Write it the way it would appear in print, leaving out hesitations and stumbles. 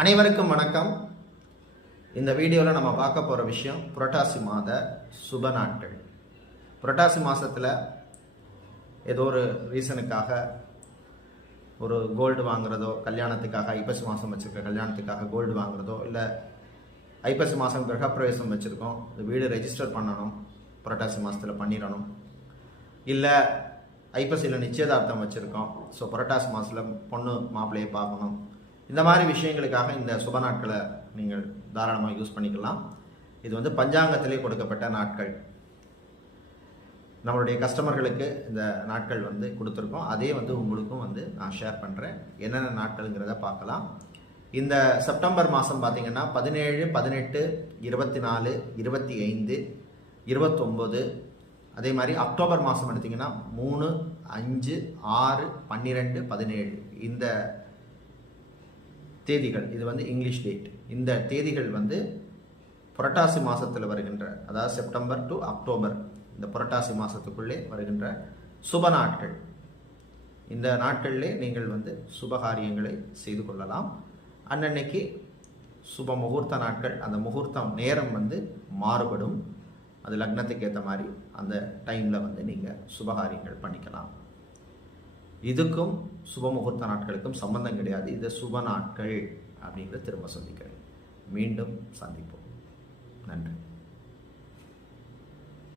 அனைவருக்கும் வணக்கம். இந்த வீடியோவில் நம்ம பார்க்க போகிற விஷயம் புரட்டாசி மாத சுப நாட்கள். புரட்டாசி மாதத்தில் ஏதோ ஒரு ரீசனுக்காக ஒரு கோல்டு வாங்குறதோ, கல்யாணத்துக்காக ஐப்பசி மாதம் வச்சுருக்க கல்யாணத்துக்காக கோல்டு வாங்குறதோ, இல்லை ஐப்பசி மாதம் கிரகப்பிரவேசம் வச்சுருக்கோம், வீடு ரெஜிஸ்டர் பண்ணணும், புரட்டாசி மாதத்தில் பண்ணிடணும். இல்லை ஐப்பசியில் நிச்சயதார்த்தம் வச்சுருக்கோம், ஸோ புரட்டாசி மாதத்தில் பொண்ணு மாப்பிள்ளையை பார்க்கணும். இந்த மாதிரி விஷயங்களுக்காக இந்த சுப நாட்களை நீங்கள் தாராளமாக யூஸ் பண்ணிக்கலாம். இது வந்து பஞ்சாங்கத்திலே கொடுக்கப்பட்ட நாட்கள். நம்மளுடைய கஸ்டமர்களுக்கு இந்த நாட்கள் வந்து கொடுத்துருக்கோம். அதே வந்து உங்களுக்கும் வந்து நான் ஷேர் பண்ணுறேன். என்னென்ன நாட்கள்ங்கிறத பார்க்கலாம். இந்த செப்டம்பர் மாதம் பார்த்திங்கன்னா 17, 18, 24, 25, 29, அதே மாதிரி அக்டோபர் மாதம் எடுத்திங்கன்னா 3, 5, 6, 12, 17 இந்த தேதிகள். இது வந்து இங்கிலீஷ் டேட். இந்த தேதிகள் வந்து புரட்டாசி மாதத்தில் வருகின்ற, அதாவது செப்டம்பர் டு அக்டோபர், இந்த புரட்டாசி மாதத்துக்குள்ளே வருகின்ற சுப நாட்கள். இந்த நாட்களிலே நீங்கள் வந்து சுபகாரியங்களை செய்து கொள்ளலாம். அன்னன்னைக்கு சுப முகூர்த்த நாட்கள். அந்த முகூர்த்தம் நேரம் வந்து மாறுபடும். அது லக்னத்துக்கு ஏற்ற மாதிரி அந்த டைமில் வந்து நீங்கள் சுபகாரியங்கள் பண்ணிக்கலாம். இதுக்கும் சுப முகூர்த்த நாட்களுக்கும் சம்பந்தம் கிடையாது. இது சுப நாட்கள் அப்படிங்கிறத திரும்ப சொல்லிக்கிறேன். மீண்டும் சந்திப்போம். நன்றி.